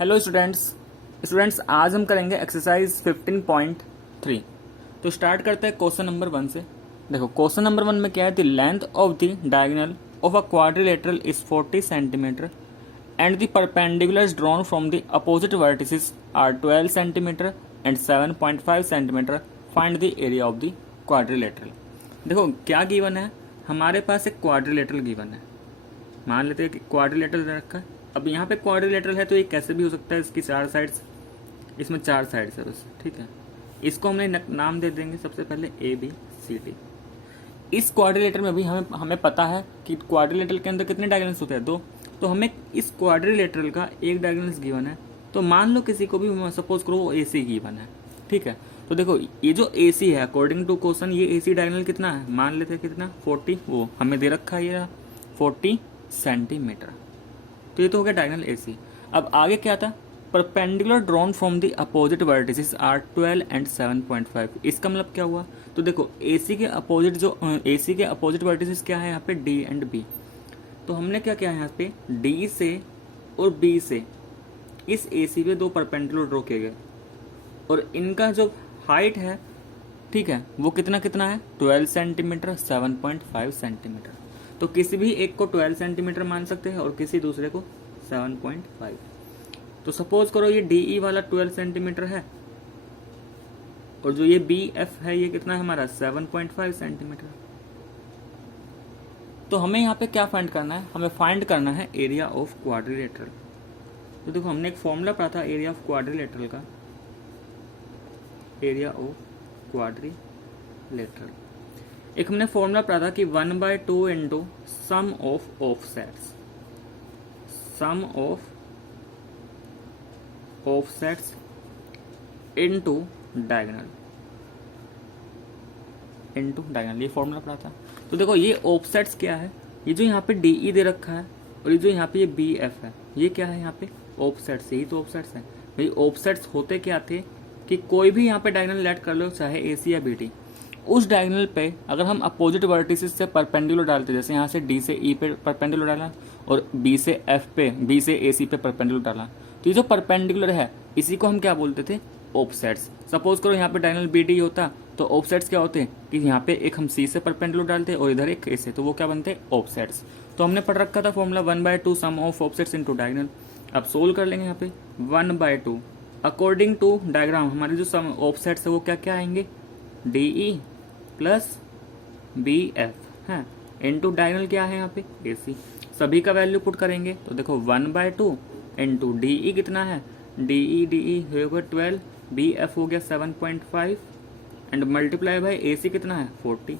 Hello students आज हम करेंगे एक्सरसाइज 15.3। तो स्टार्ट करते हैं क्वेश्चन नंबर 1 से। देखो क्वेश्चन नंबर 1 में क्या है, the length of the diagonal of a quadrilateral is 40 centimetre and the perpendiculars drawn from the opposite vertices are 12 centimetre and 7.5 centimetre. Find the area of the quadrilateral. देखो क्या given है, हमारे पास एक quadrilateral given है। मान लेते हैं कि क्वाड्रिलेटरल रखा है। अब यहाँ पे क्वाड्रिलेटरल है तो ये कैसे भी हो सकता है, इसकी 4 साइड्स, इसमें 4 साइड्स है बस, ठीक है। इसको हमने नाम दे देंगे सबसे पहले ए बी सी डी। इस क्वाड्रिलेटरल में भी हमें पता है कि क्वाड्रिलेटरल के अंदर कितने डायगोनल्स होते हैं, 2। तो हमें इस क्वाड्रिलेटरल का एक डायगोनल्स गिवन है। तो मान लो किसी को भी सपोज करो वो ए सी गिवन है, ठीक है। तो देखो ये जो ए सी है अकॉर्डिंग टू क्वेश्चन, ये ए सी डायगोनल कितना है, मान लेते हैं कितना 40, वो हमें दे रखा है ये 40 सेंटीमीटर। तो ये तो हो गया डायगोनल एसी। अब आगे क्या था, perpendicular drawn from the opposite vertices are 12 and 7.5। इसका मतलब क्या हुआ, तो देखो एसी के अपोजिट वर्टिसेस क्या है यहाँ पे, डी एंड बी। तो हमने क्या किया है यहाँ पे, डी से और बी से इस एसी पे 2 परपेंडिकुलर ड्रॉ किए गए और इनका जो हाइट है, ठीक है, वो कितना कितना है 12 सेंटीमीटर 7.5 सेंटीमीटर। तो किसी भी एक को 12 सेंटीमीटर मान सकते हैं और किसी दूसरे को 7.5। तो सपोज करो ये DE वाला 12 सेंटीमीटर है और जो ये BF है ये कितना है हमारा 7.5 सेंटीमीटर। तो हमें यहाँ पे क्या फाइंड करना है, हमें फाइंड करना है एरिया ऑफ क्वाड्रिलेटरल। तो देखो हमने एक फॉर्मूला पढ़ा था एरिया ऑफ क्वाड्रिलेटरल का, एरिया ऑफ क्वाड्रिलेटरल। एक हमने फॉर्मूला पढ़ा था कि 1/2 into sum of offsets, sum of offsets into diagonal, into diagonal, ये फॉर्मूला पढ़ा था। तो देखो ये ऑफसेट्स क्या है, ये जो यहाँ पे DE दे रखा है और ये जो यहाँ पे ये BF है, ये क्या है यहाँ पे ऑफसेट्स, यही तो ऑफसेट्स है भाई। ऑफसेट्स होते क्या थे कि कोई भी यहाँ पे डायगोनल ऐड कर लो, चाहे AC या BD, उस डायगोनल पे अगर हम अपोजिट वर्टिसेस से परपेंडिकुलर डालते, जैसे यहाँ से D से E पे परपेंडिकुलर डाला और B से F पे, B से AC पे परपेंडिकुलर डाला, तो ये जो परपेंडिकुलर है इसी को हम क्या बोलते थे, ऑफसेट्स। सपोज करो यहाँ पे डायगोनल BD होता तो ऑफसेट्स क्या होते कि यहाँ पे एक हम C से परपेंडिकुलर डालते और इधर एक A से, तो वो क्या बनते ऑफसेट्स। तो हमने पढ़ रखा था formula 1/2 sum of offsets into diagonal. अब सोल्व कर लेंगे यहाँ पे 1/2 अकॉर्डिंग टू डायग्राम, हमारे जो सम ऑफसेट्स है वो क्या क्या आएंगे, DE प्लस BF है इनटू डायगोनल क्या है यहाँ पे AC। सभी का वैल्यू पुट करेंगे तो देखो 1/2 इंटू DE कितना है, DE होगा 12, BF हो गया 7.5 एंड मल्टीप्लाई बाय AC कितना है 40।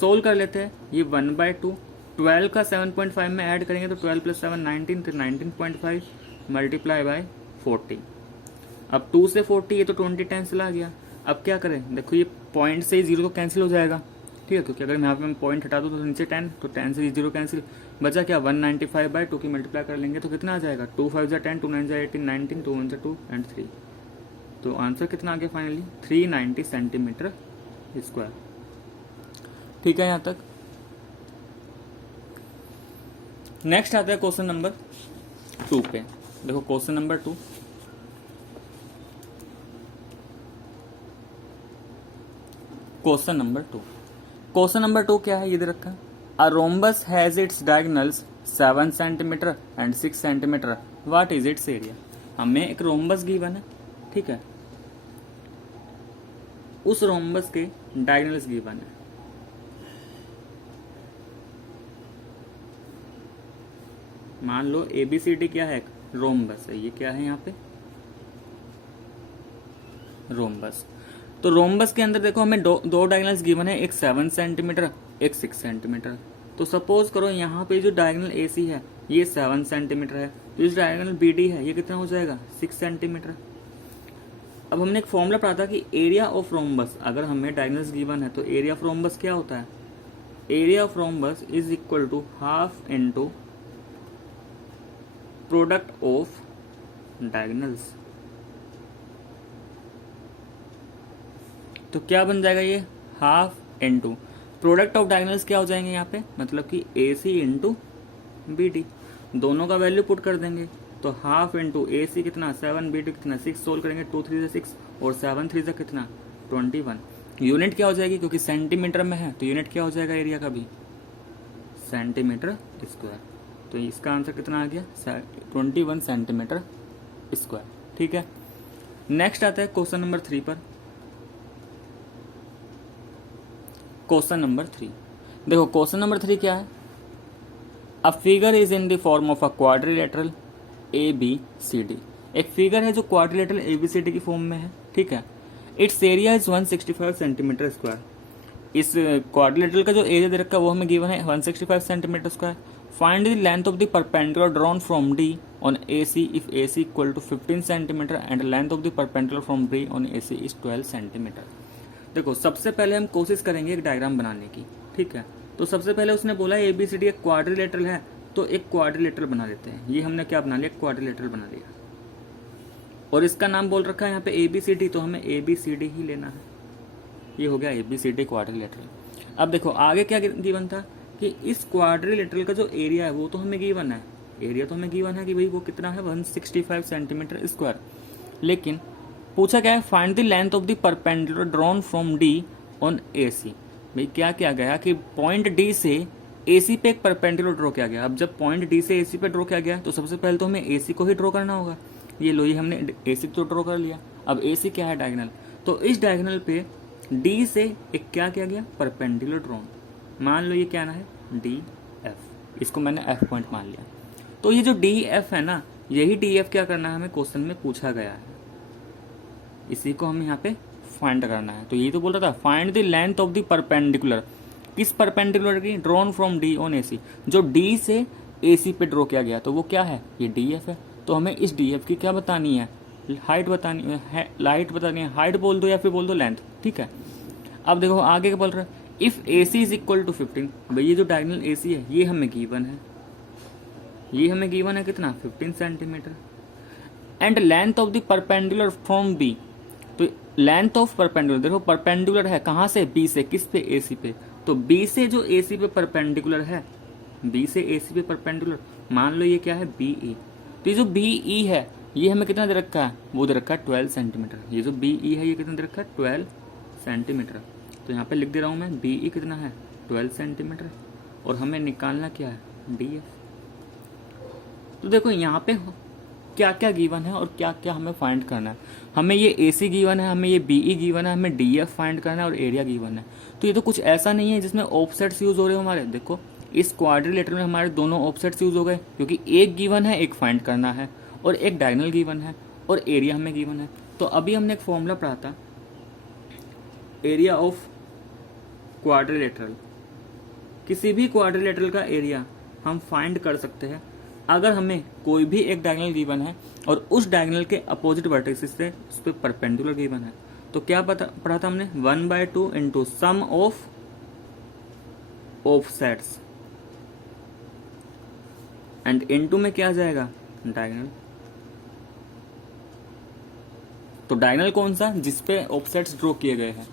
सोल्व कर लेते हैं, ये 1/2 12 का 7.5 में ऐड करेंगे तो 12 प्लस 7 19, तो 19.5 मल्टीप्लाई बाय 40। अब 2 से 40 ये तो 20 10 आ गया। अब क्या करें, देखो ये पॉइंट से 0 तो कैंसिल हो जाएगा, ठीक है, क्योंकि अगर मैं यहाँ पे पॉइंट हटा दूँ तो नीचे 10, तो 10 से 0 कैंसिल, बचा क्या 195/2 की मल्टीप्लाई कर लेंगे तो कितना आ जाएगा 2 5 जा 10, 2 9 जा 18, 19, 2 1 जा 2 एंड 3। तो आंसर कितना आ गया फाइनली 390 सेंटीमीटर स्क्वायर। ठीक है यहाँ तक। नेक्स्ट आता है क्वेश्चन नंबर 2 पे। देखो क्वेश्चन नंबर 2, क्वेश्चन नंबर 2 क्या है, ये दे रखा है, a rhombus has its diagonals 7 centimetre and 6 centimetre, what is it's area. हमें एक रोम्बस गिवन है, ठीक है, उस रोम्बस के डायगोनल्स गिवन है। मान लो ABCD क्या है, रोम्बस है, ये क्या है यहाँ पे रोम्बस। तो रोम्बस के अंदर देखो हमें दो डायगोनल्स गिवन है, एक 7 सेंटीमीटर एक 6 सेंटीमीटर। तो सपोज करो यहाँ पे जो डायगोनल AC है ये 7 सेंटीमीटर है, तो इस डायगोनल BD है ये कितना हो जाएगा 6 सेंटीमीटर। अब हमने एक फॉर्मूला पढ़ा था कि एरिया ऑफ रोम्बस, अगर हमें डायगोनल्स गिवन है तो एरिया ऑफ रोम्बस क्या होता है, area of rhombus is equal to half into product of diagonals. तो क्या बन जाएगा ये half into product of diagonals क्या हो जाएंगे यहाँ पे, मतलब कि AC इंटू BD, दोनों का वैल्यू पुट कर देंगे तो हाफ इंटू ए सी कितना 7, बी डी कितना 6, सोल्व करेंगे 2 3 से 6 और 7 3 से कितना 21। यूनिट क्या हो जाएगी, क्योंकि सेंटीमीटर में है तो यूनिट क्या हो जाएगा एरिया का भी, सेंटीमीटर स्क्वायर। तो इसका आंसर कितना आ गया 21 सेंटीमीटर स्क्वायर। ठीक है, नेक्स्ट आता है क्वेश्चन नंबर 3 पर। क्वेश्चन नंबर 3, देखो क्वेश्चन नंबर 3 क्या है, a figure is in the form of a quadrilateral A B C D. एक फिगर है जो quadrilateral A B C D की फॉर्म में है। ठीक है, it's area is 165 centimetre square. इस क्वाड्रिलेटरल का जो एरिया दे रखा है वो हमें गिवन है 165 centimetre square. Find the length of the perpendicular drawn from D on A C if A C equal to 15 centimetre and length of the perpendicular from D on A C is 12 centimetre. देखो सबसे पहले हम कोशिश करेंगे एक diagram बनाने की। ठीक है, तो सबसे पहले उसने बोला ए बी सी डी एक क्वाड्रिलेटरल है, तो एक क्वाड्रिलेटरल बना लेते हैं। ये हमने क्या बना लिया, क्वाड्रिलेटरल बना लिया, और इसका नाम बोल रखा है यहाँ पे ए बी सी डी, तो हमें ए बी सी डी ही लेना है। ये हो गया A B C D quadrilateral. अब देखो आगे क्या गिवन था कि इस क्वाड्रिलेटरल का जो एरिया है वो तो हमें गिवन है, एरिया तो हमें गिवन है कि भाई वो कितना है 165 सेंटीमीटर स्क्वायर। लेकिन पूछा क्या है, find the length of the perpendicular drawn from D on A C. भाई क्या किया गया कि पॉइंट डी से ए सी पे एक परपेंडिकुलर ड्रॉ किया गया। अब जब पॉइंट डी से ए सी पे ड्रॉ किया गया तो सबसे पहले तो हमें ए सी को ही ड्रॉ करना होगा। ये लो, ये हमने ए सी तो ड्रॉ कर लिया। अब ए सी क्या है, डायगोनल, तो इस डायगोनल पे डी से एक क्या किया गया, परपेंडिकुलर ड्रॉन। मान लो ये क्या ना है, डी एफ, इसको मैंने एफ पॉइंट मान लिया। तो ये जो डी एफ है ना, यही डी एफ क्या करना है हमें क्वेश्चन में पूछा गया है, इसी को हमें यहाँ पे फाइंड करना है। तो ये तो बोल रहा था find the length of the perpendicular, किस परपेंडिकुलर की, drawn from D on A सी, जो डी से ए सी पे ड्रॉ किया गया, तो वो क्या है, ये डी एफ है। तो हमें इस डी एफ की क्या बतानी है, हाइट बतानी है, लाइट बतानी है, हाइट बोल दो या फिर बोल दो लेंथ। ठीक है, अब देखो आगे क्या बोल रहा है, if A C is equal to 15। भाई ये जो डायगोनल ए सी है ये हमें गिवन है, ये हमें गिवन है कितना 15 centimetre. And length of the perpendicular from B, तो लेंथ ऑफ परपेंडिकुलर, देखो परपेंडिकुलर है कहाँ से, बी से, किस पे, ए सी पे। तो बी से जो ए सी पे परपेंडिकुलर है, बी से ए सी पे परपेंडिकुलर, मान लो ये क्या है, बी ई। तो ये जो बी ई है ये हमें कितना दे रखा है, वो दे रखा है 12 सेंटीमीटर। ये जो बी ई है ये कितना दे रखा है, 12 सेंटीमीटर। तो यहाँ पे लिख दे रहा हूँ मैं, बी ई कितना है 12 सेंटीमीटर, और हमें निकालना क्या है, डी एफ। तो देखो यहाँ पे क्या क्या गिवन है और क्या क्या हमें फाइंड करना है। हमें ये ए सी गिवन है, हमें ये बी ई गिवन है, हमें डी एफ फाइंड करना है और एरिया गिवन है। तो ये तो कुछ ऐसा नहीं है जिसमें ऑफसेट्स यूज हो रहे हो हमारे। देखो इस क्वाड्रिलेटरल में हमारे दोनों ऑफसेट्स यूज हो गए, क्योंकि एक गिवन है, एक फाइंड करना है, और एक डायगोनल गिवन है और एरिया हमें गिवन है। तो अभी हमने एक फॉर्मूला पढ़ा था, एरिया ऑफ क्वाड्रिलेटरल। किसी भी क्वाड्रिलेटरल का एरिया हम फाइंड कर सकते हैं अगर हमें कोई भी एक डायगोनल गिवन है और उस डायगोनल के अपोजिट वर्टिसेस से उस पर परपेंडिकुलर गिवन है। तो क्या पढ़ा था हमने, 1/2 into sum of offsets, and into में क्या आ जाएगा, डायगोनल। तो डायगोनल कौन सा, जिसपे ऑफसेट्स ड्रॉ किए गए हैं।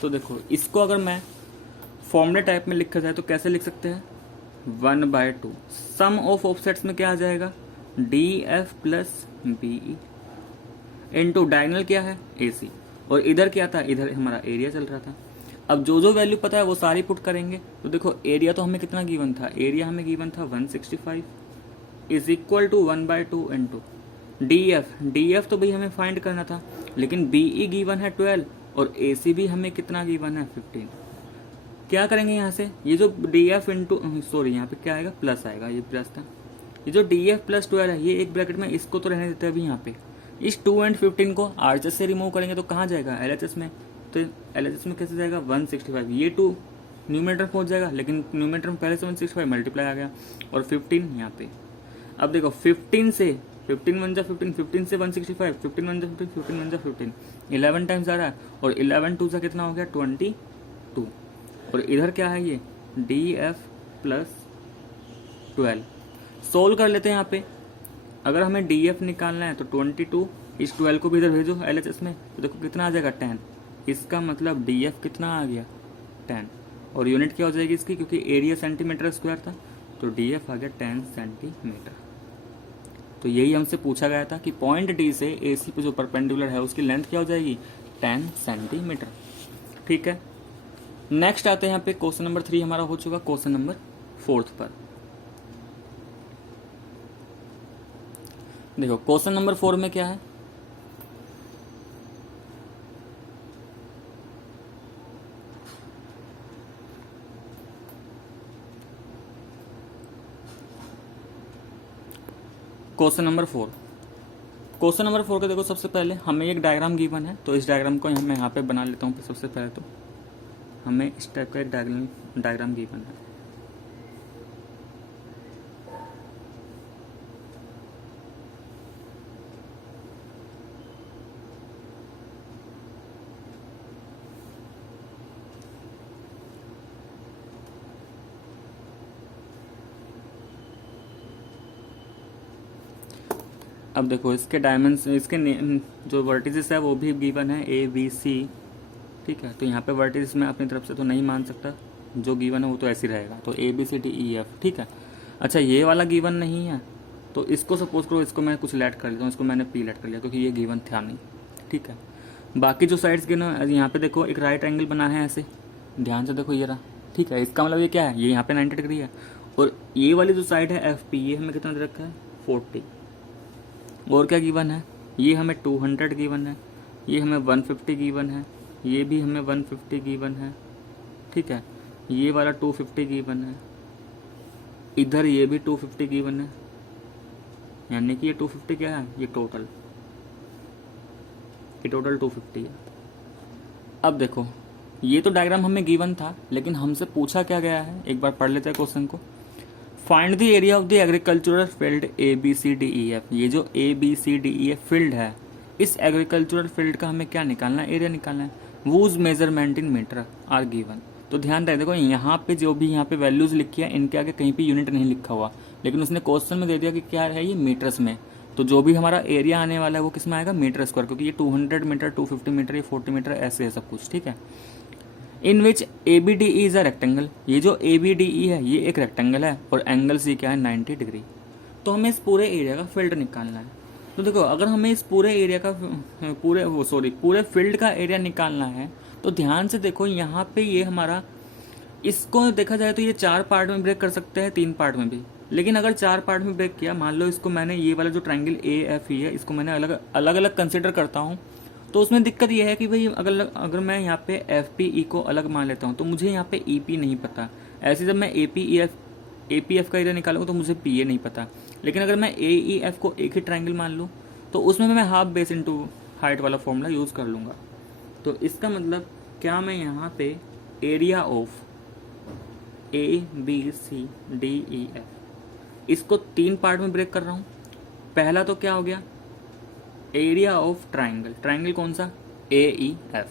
तो देखो इसको अगर मैं फॉर्मूले टाइप में लिखा जाए तो कैसे लिख सकते हैं, 1/2 सम ऑफ ऑफसेट्स में क्या आ जाएगा, D F plus B E, into diagonal क्या है, ए सी, और इधर क्या था, इधर हमारा एरिया चल रहा था। अब जो जो वैल्यू पता है वो सारी पुट करेंगे। तो देखो एरिया तो हमें कितना गिवन था, एरिया हमें गिवन था 165 is equal to 1/2 into D F तो भाई हमें फाइंड करना था, लेकिन बी ई गिवन है 12 और ए सी भी हमें कितना गिवन है 15। क्या करेंगे यहाँ से, ये जो डी एफ इंटू, सॉरी यहाँ पे क्या आएगा, प्लस आएगा, ये प्लस था। ये जो डी एफ प्लस 12 है ये एक ब्रैकेट में, इसको तो रहने देते हैं अभी यहाँ पे। इस 2 और 15 को आरएचएस से रिमूव करेंगे तो कहाँ जाएगा, एलएचएस में। तो एलएचएस में कैसे जाएगा, 165, ये 2 न्यूमरेटर पहुंच जाएगा, लेकिन न्यूमरेटर में पहले से 165 मल्टीप्लाई आ गया, और 15 यहाँ पे। अब देखो 15 से 15 1 जा 15, 15 से 165, 15 1 जा 15, 15 1 जा 15, 11 टाइम्स आ रहा है, और 11 2 जा कितना हो गया, 22। और इधर क्या है, ये डी एफ प्लस 12। सोल्व कर लेते हैं यहाँ पे। अगर हमें डी एफ निकालना है तो 22, इस 12 को भी इधर भेजो एलएचएस में, तो देखो कितना आ जाएगा, 10। इसका मतलब डी एफ कितना आ गया, 10। और यूनिट क्या हो जाएगी इसकी, क्योंकि एरिया सेंटीमीटर स्क्वायर था, तो डी एफ आ गया 10 सेंटीमीटर। तो यही हमसे पूछा गया था कि पॉइंट डी से ए सी पे जो परपेंडिकुलर है उसकी लेंथ क्या हो जाएगी, 10 सेंटीमीटर। ठीक है, नेक्स्ट आते हैं यहाँ पे क्वेश्चन नंबर 3 हमारा हो चुका, क्वेश्चन नंबर 4 पर। देखो क्वेश्चन नंबर 4 में क्या है, क्वेश्चन नंबर 4। क्वेश्चन नंबर 4 का देखो, सबसे पहले हमें एक डायग्राम गिवन है, तो इस डायग्राम को मैं यहाँ पे बना लेता हूँ। सबसे पहले तो हमें इस टाइप का एक डायग्राम गिवन है। अब देखो इसके डायमेंशन, इसके जो वर्टिसेस है वो भी गिवन है, ए बी सी। ठीक है, तो यहाँ पे वर्टिसेस मैं अपनी तरफ से तो नहीं मान सकता, जो गिवन है वो तो ऐसे ही रहेगा, तो A B C D E F. ठीक है, अच्छा ये वाला गिवन नहीं है, तो इसको सपोज करो, इसको मैं कुछ लेट कर लेता हूँ, इसको मैंने पी लेट कर लिया क्योंकि ये गिवन था नहीं। ठीक है, बाकी जो साइड्स के ना, यहाँ पे देखो एक राइट एंगल बना है ऐसे, ध्यान से देखो ये रहा। ठीक है, इसका मतलब ये क्या है, ये यहाँ पे 90 डिग्री है, और ये वाली जो साइड है एफ पी, ये हमें कितना दे रखा है, 40। और क्या गिवन है, ये हमें 200 गिवन है, ये हमें 150 गिवन है, ये भी हमें 150 गिवन है। ठीक है, ये वाला 250 गिवन है, इधर ये भी 250 गिवन है, यानी कि ये 250 क्या है, ये टोटल 250 है। अब देखो ये तो डायग्राम हमें गिवन था, लेकिन हमसे पूछा क्या गया है, एक बार पढ़ लेते हैं क्वेश्चन को। Find the area of the agricultural field A B C D E F. ये जो A B C D E F field है, इस एग्रीकल्चरल फील्ड का हमें क्या निकालना है, एरिया निकालना है। Whose measurement in metre are given. तो ध्यान रहे, देखो यहाँ पे जो भी यहाँ पे वैल्यूज लिखी है, इनके आगे कहीं पे यूनिट नहीं लिखा हुआ, लेकिन उसने क्वेश्चन में दे दिया कि क्या है ये, मीटर्स में। तो जो भी हमारा एरिया आने वाला है वो किस में आएगा, मीटर स्क्वायर, क्योंकि ये 200 मीटर, 250 मीटर, ये 40 मीटर, ऐसे है सब कुछ। ठीक है, in which A B D E is a rectangle. ये जो ए बी डी ई है ये एक रेक्टेंगल है, और एंगल सी क्या है, 90 डिग्री। तो हमें इस पूरे एरिया का फील्ड निकालना है। तो देखो अगर हमें इस पूरे एरिया का पूरे फील्ड का एरिया निकालना है, तो ध्यान से देखो यहाँ पे ये हमारा, इसको देखा जाए तो ये 4 पार्ट में ब्रेक कर सकते हैं, 3 पार्ट में भी। लेकिन अगर 4 पार्ट में ब्रेक किया, मान लो इसको मैंने, ये वाला जो ट्राइंगल ए एफ ई है, इसको मैंने अलग अलग कंसिडर करता हूँ, तो उसमें दिक्कत यह है कि भाई अगर मैं यहाँ पे एफ पी ई को अलग मान लेता हूँ, तो मुझे यहाँ पे ई पी नहीं पता। ऐसे जब मैं ए पी एफ का एरिया निकालूंगा तो मुझे पी ए नहीं पता। लेकिन अगर मैं ए ई एफ को एक ही ट्राइंगल मान लूँ, तो उसमें मैं हाफ बेस इंटू हाइट वाला फॉर्मूला यूज़ कर लूँगा। तो इसका मतलब क्या, मैं यहाँ पे area of A B C D E F, इसको 3 पार्ट में ब्रेक कर रहा हूँ। पहला तो क्या हो गया, एरिया ऑफ ट्राइंगल। ट्राइंगल कौन सा, ए ई एफ,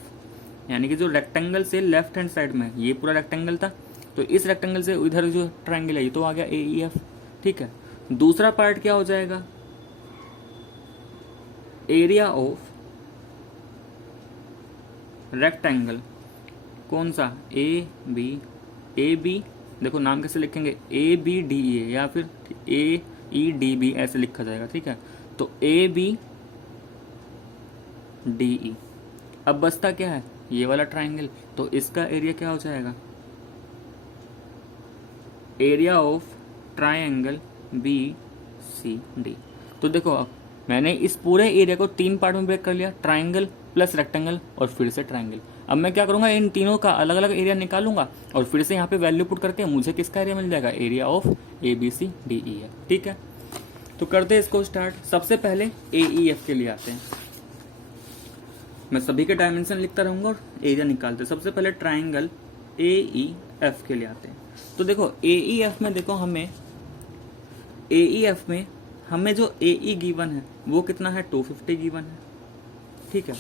यानी कि जो रेक्टेंगल से लेफ्ट हैंड साइड में, ये पूरा रेक्टेंगल था, तो इस रेक्टेंगल से इधर जो ट्राइंगल है ये तो आ गया ए ई एफ। ठीक है, दूसरा पार्ट क्या हो जाएगा, एरिया ऑफ रेक्टेंगल, कौन सा, ए बी, देखो नाम कैसे लिखेंगे, ए बी डी ए, या फिर ए ई डी बी ऐसे लिखा जाएगा। ठीक है, तो ए बी डी ई। अब बचता क्या है, ये वाला ट्राइंगल, तो इसका एरिया क्या हो जाएगा, area of triangle B C D. तो देखो अब मैंने इस पूरे एरिया को 3 पार्ट में ब्रेक कर लिया, ट्राइंगल प्लस रेक्टेंगल और फिर से ट्राइंगल। अब मैं क्या करूंगा, इन तीनों का अलग अलग एरिया निकालूंगा और फिर से यहाँ पे वैल्यू पुट करके मुझे किसका एरिया मिल जाएगा, area of A B C D E है। ठीक है, तो करते हैं इसको स्टार्ट। सबसे पहले ए ई एफ के लिए आते हैं, मैं सभी के डायमेंशन लिखता रहूंगा और एरिया निकालते हैं। सबसे पहले ट्राइंगल ए ई एफ के लिए आते हैं। तो देखो ए ई एफ में, देखो हमें ए ई एफ में हमें जो ए ई गिवन है वो कितना है, 250 गिवन है। ठीक है,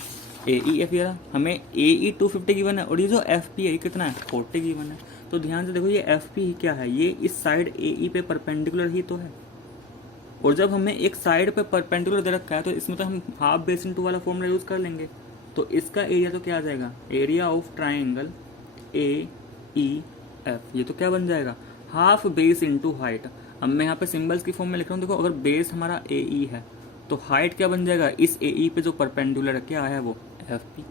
ए ई एफ, यार हमें ए ई 250 गिवन है, और ये जो एफ पी है कितना है, 40 गिवन है। तो ध्यान से देखो, ये एफ पी क्या है, ये इस साइड ए ई पे परपेंडिकुलर ही तो है, और जब हमें एक साइड पे परपेंडिकुलर दे रखा है तो इसमें तो हम हाफ बेस इनटू वाला फॉर्मूला यूज कर लेंगे। तो इसका एरिया तो क्या आ जाएगा, area of triangle A E F, ये तो क्या बन जाएगा, हाफ बेस इनटू हाइट। अब मैं यहाँ पे सिंबल्स की फॉर्म में लिख रहा हूँ। देखो अगर बेस हमारा ए ई है तो हाइट क्या बन जाएगा, इस ए ई पे जो परपेंडिकुलर क्या आया है वो एफ पी।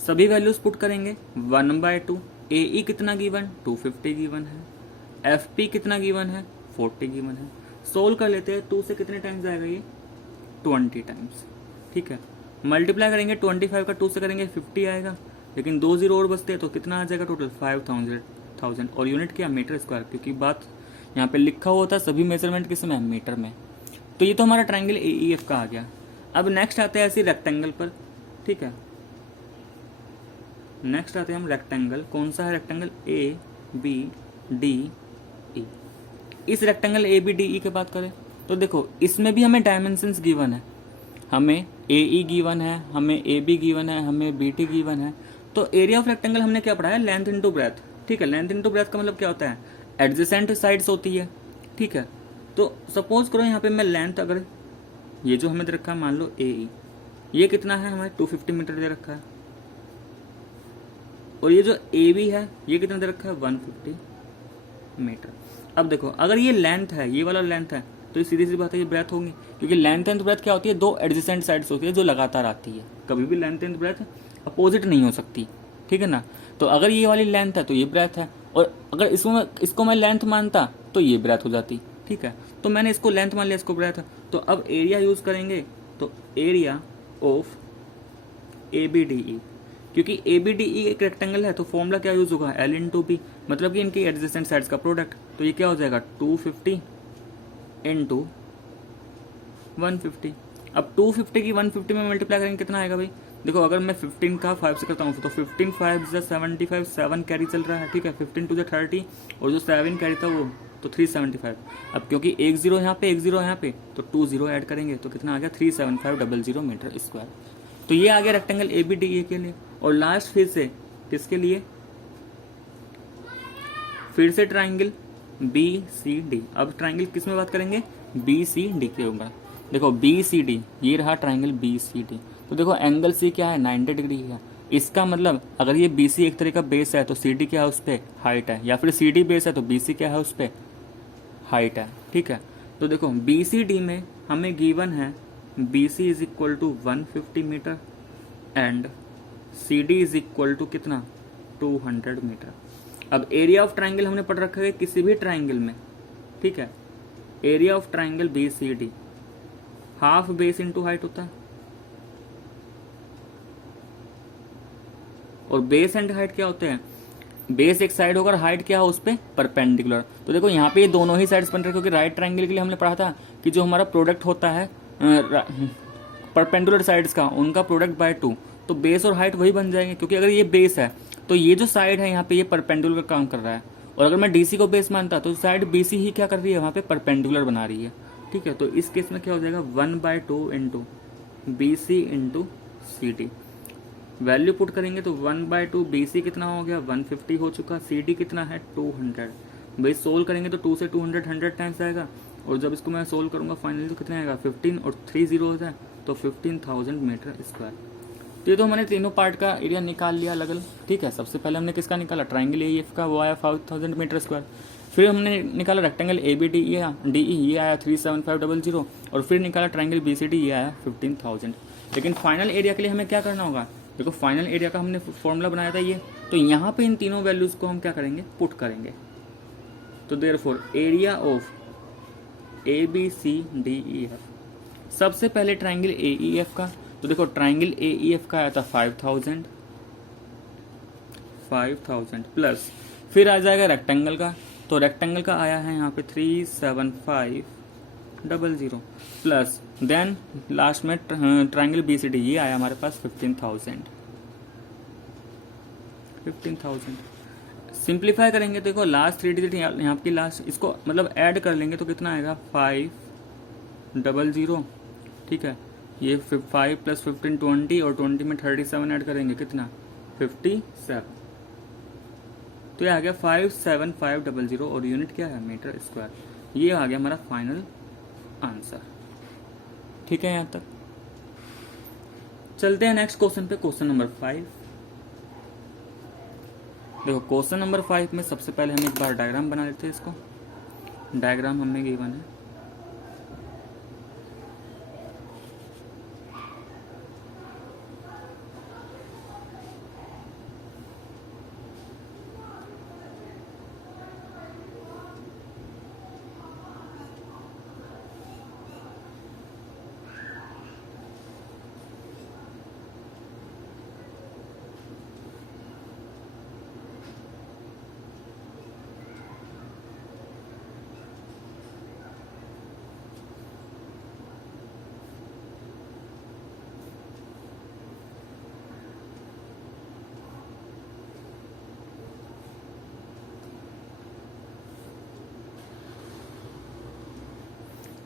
सभी वैल्यूज पुट करेंगे 1/2। ए ई कितना गिवन 250 गिवन है, एफ पी कितना गिवन है 40 गिवन है। सोल्व कर लेते हैं, 2 से कितने टाइम्स आएगा ये 20 टाइम्स। ठीक है, मल्टीप्लाई करेंगे 25 का 2 से करेंगे 50 आएगा, लेकिन 2 जीरो और बचते हैं तो कितना आ जाएगा टोटल 5000। और यूनिट क्या मीटर स्क्वायर, क्योंकि बात यहाँ पे लिखा हुआ था सभी मेजरमेंट किस में मीटर में। तो ये तो हमारा ट्राइंगल ए ई एफ का आ गया। अब नेक्स्ट आते हैं ऐसे रेक्टेंगल पर। ठीक है, नेक्स्ट आते हैं हम रेक्टेंगल। कौन सा है rectangle, A B D E. इस rectangle A B D E की बात करें तो देखो इसमें भी हमें डायमेंशंस गिवन है, हमें ए ई गिवन है, हमें ए बी गिवन है, हमें बी टी गिवन है। तो एरिया ऑफ रेक्टेंगल हमने क्या पढ़ा है, लेंथ इनटू ब्रेथ। ठीक है, लेंथ इनटू ब्रेथ का मतलब क्या होता है, एडजेसेंट साइड्स होती है। ठीक है, तो सपोज करो यहाँ पे मैं लेंथ, अगर ये जो हमें दे रखा है मान लो ए ई, ये कितना है हमें 250 मीटर दे रखा है, और ये जो ए बी है ये कितना दे रखा है 150 मीटर। अब देखो अगर ये लेंथ है, ये वाला लेंथ है, तो ये सीधी सी बात है ये ब्रेथ होंगी, क्योंकि लेंथ एंड ब्रेथ क्या होती है, दो एडजेसेंट साइड्स होती है जो लगातार आती है। कभी भी लेंथ एंड ब्रेथ अपोजिट नहीं हो सकती। ठीक है ना, तो अगर ये वाली लेंथ है तो ये ब्रेथ है, और अगर इसको मैं लेंथ मानता तो ये ब्रेथ हो जाती। ठीक है, तो मैंने इसको लेंथ मान लिया, इसको ब्रेथ है। तो अब एरिया यूज करेंगे, तो area of A B D E, क्योंकि ए बी डी ई एक रेक्टेंगल है तो फॉर्मूला क्या यूज होगा, एल इन टू बी, मतलब कि इनकी एडजेसेंट साइड्स का प्रोडक्ट। तो ये क्या हो जाएगा 250 इंटू 150। अब 250 की 150 में मल्टीप्लाई करेंगे कितना आएगा भाई, देखो अगर मैं 15 का 5 से करता हूँ तो 15 5 से 75, 7 कैरी चल रहा है। ठीक है, 15 टू 30 और जो 7 कैरी था वो तो 375। अब क्योंकि एक जीरो यहाँ पे एक जीरो यहाँ पे, तो 2 जीरो ऐड करेंगे तो कितना आ गया 37500 मीटर स्क्वायर। तो ये आ गया rectangle A B D A के लिए। और लास्ट फिर से किसके लिए, फिर से ट्राइंगल बी सी डी। अब ट्राइंगल किस में बात करेंगे, बी सी डी के ऊपर। देखो बी सी डी, ये रहा ट्राइंगल बी सी डी। तो देखो एंगल सी क्या है 90 डिग्री है। इसका मतलब अगर ये बी सी एक तरह का बेस है तो सी डी क्या है उस पर हाइट है, या फिर सी डी बेस है तो बी सी क्या है उस पर हाइट है। ठीक है, तो देखो बी सी डी में हमें गिवन है B C is equal to 150 metre and C D is equal to कितना 200 मीटर। अब एरिया ऑफ ट्राइंगल हमने पढ़ रखा है किसी भी ट्राइंगल में। ठीक है, area of triangle B C D half base into height होता है, और बेस एंड हाइट क्या होते हैं, बेस एक साइड होकर हाइट क्या है उस पर परपेंडिकुलर। तो देखो यहाँ पे ये दोनों ही साइड्स बन रहे हैं, क्योंकि राइट ट्राइंगल के लिए हमने पढ़ा था कि जो हमारा प्रोडक्ट होता है परपेंडिकुलर साइड्स का, उनका प्रोडक्ट बाय 2, तो बेस और हाइट वही बन जाएंगे। क्योंकि अगर ये बेस है तो ये जो साइड है यहाँ पे ये परपेंडिकुलर काम कर रहा है, और अगर मैं डीसी को बेस मानता तो साइड बीसी ही क्या कर रही है वहाँ पे परपेंडिकुलर बना रही है। ठीक है, तो इस केस में क्या हो जाएगा 1/2 into B C into C D. Value put करेंगे तो 1/2 बी सी कितना हो गया 150 हो चुका, सी डी कितना है 200। भाई सोल्व करेंगे तो 2 से 200 100 टाइम्स आएगा, और जब इसको मैं सोल्व करूंगा फाइनली तो कितना आएगा 15 और 3 जीरो हो जाए तो 15,000 मीटर स्क्वायर। तो ये तो हमने तीनों पार्ट का एरिया निकाल लिया अलग अलग। ठीक है, सबसे पहले हमने किसका निकाला ट्राइंगल ए एफ का, वो आया 5000 मीटर स्क्वायर। फिर हमने निकाला rectangle A B D E, ये आया 37500, और फिर निकाला ट्राइंगल बी सी डी, ये आया 15,000। लेकिन फाइनल एरिया के लिए हमें क्या करना होगा, देखो फाइनल एरिया का हमने फॉर्मूला बनाया था ये, तो यहाँ पे इन तीनों वैल्यूज को हम क्या करेंगे पुट करेंगे। तो therefore area of A B C D E F, सबसे पहले ट्राइंगल ए ई एफ का, तो देखो ट्राइंगल ए ई एफ का आया था 5000 प्लस, फिर आ जाएगा रेक्टेंगल का, तो रेक्टेंगल का आया है यहाँ पे 37500 प्लस देन लास्ट में ट्राइंगल बी सी डी, ये आया हमारे पास 15,000। सिंप्लीफाई करेंगे तो देखो लास्ट 3 डिजिट यहाँ की लास्ट, इसको मतलब ऐड कर लेंगे तो कितना आएगा 500। ठीक है, ये 5 प्लस 15 20, और 20 में 37 ऐड करेंगे कितना 57। तो ये आ गया 57500, और यूनिट क्या है मीटर स्क्वायर। ये आ गया हमारा फाइनल आंसर। ठीक है, यहां तक चलते हैं नेक्स्ट क्वेश्चन पे, क्वेश्चन नंबर 5। देखो क्वेश्चन नंबर 5 में सबसे पहले हम एक बार डायग्राम बना लेते हैं इसको। डायग्राम हमें गिवन है।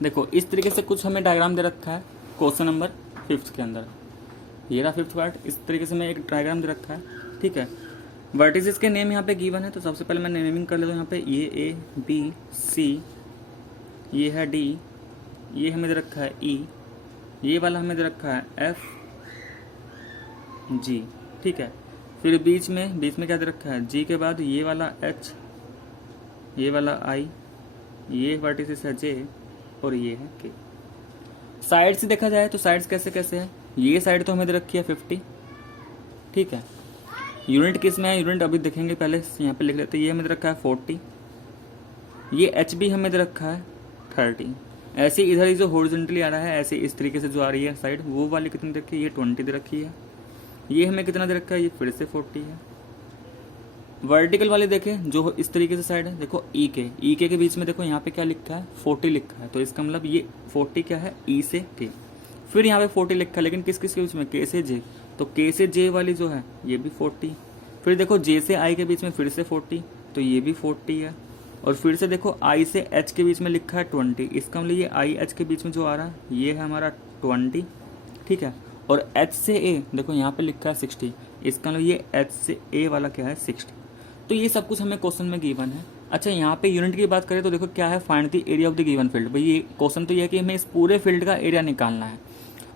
देखो इस तरीके से कुछ हमें डायग्राम दे रखा है क्वेश्चन नंबर 5 के अंदर। ये रहा 5th पार्ट। इस तरीके से मैं एक डायग्राम दे रखा है, ठीक है। वर्टिसेस के नेम यहाँ पे गिवन है, तो सबसे पहले मैं नेमिंग कर लेता हूँ। यहाँ पे ये ए बी सी, ये है डी, ये हमें दे रखा है ई, ये वाला हमें दे रखा है एफ जी, ठीक है। फिर बीच में क्या दे रखा है जी के बाद ये वाला एच, ये वाला आई, ये वर्टिसेस है जे और ये है के। साइड से देखा जाए तो साइड्स कैसे कैसे है, ये साइड तो हमें दे रखी है 50, ठीक है। यूनिट किस में है, यूनिट अभी देखेंगे, पहले यहाँ पे लिख लेते हैं। ये हमें दे रखा है 40, ये एच बी हमें दे रखा है 30। ऐसे इधर जो हॉरिजॉन्टली आ रहा है, ऐसे इस तरीके से जो आ रही है साइड, वो वाली कितनी दे रखी है, ये 20 दे रखी है। ये हमें कितना दे रखा है, ये फिर से 40 है। वर्टिकल वाले देखें जो इस तरीके से साइड है, देखो ई के बीच में देखो यहाँ पे क्या लिखा है 40 लिखा है, तो इसका मतलब ये 40 क्या है ई से के। फिर यहाँ पे 40 लिखा है, लेकिन किस किस के बीच में, के से जे, तो के से जे वाली जो है ये भी 40। फिर देखो जे से आई के बीच में फिर से 40, तो ये भी 40 है। और फिर से देखो आई से एच के बीच में लिखा है 20, इसका मतलब ये आई एच के बीच में जो आ रहा है ये है हमारा 20, ठीक है। और एच से ए देखो यहाँ पे लिखा है 60, इसका मतलब ये एच से ए वाला क्या है 60। तो ये सब कुछ हमें क्वेश्चन में गिवन है। अच्छा यहाँ पे यूनिट की बात करें तो देखो क्या है, find the area of the given field. भाई ये क्वेश्चन तो ये है कि हमें इस पूरे फील्ड का एरिया निकालना है,